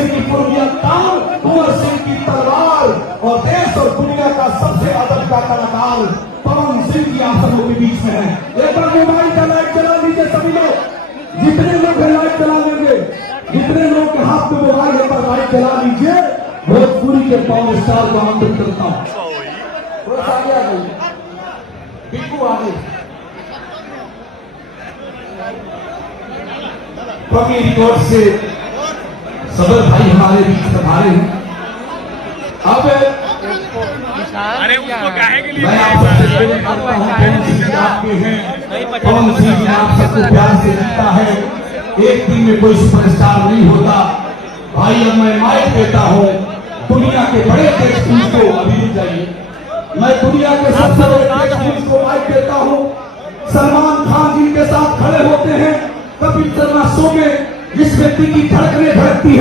सिंह की पूर्विया तान, कुंवर सिंह की तलवार और देश और दुनिया का सबसे अदब का कलाकार पवन सिंह की आंखों के बीच में है। एक बार मोबाइल का लाइट जला लीजिए सभी लोग, जितने लोग लाइट जला लेंगे, जितने लोग के हाथ में मोबाइल है पर लाइट जला लीजिए। भोजपुरी के पवन स्टार को आमंत्रित करता हूं। थोड़ा आगे आ गई, बिल्कुल आगे। कॉपी रिकॉर्ड से सदर भाई हमारे बीच पधारे हैं। अब अरे उसको काहे के लिए मैं आप सबसे विनती करता हूं, कौन सी चीज आपके हैं, कौन सी चीज आप सबको प्यार से जीता है। एक दिन में कोई सुपरस्टार नहीं होता भाई। अब मैं माइक देता हूं दुनिया के बड़े टेक्सटाइल को, अभी रुक जाइए, मैं दुनिया के सबसे बड़े टेक्सटाइल को माइक देता हूं। सलमान खान जी के साथ खड़े होते हैं कपिल शर्मा शो में, जिस व्यक्ति की धड़कनें धड़कती है।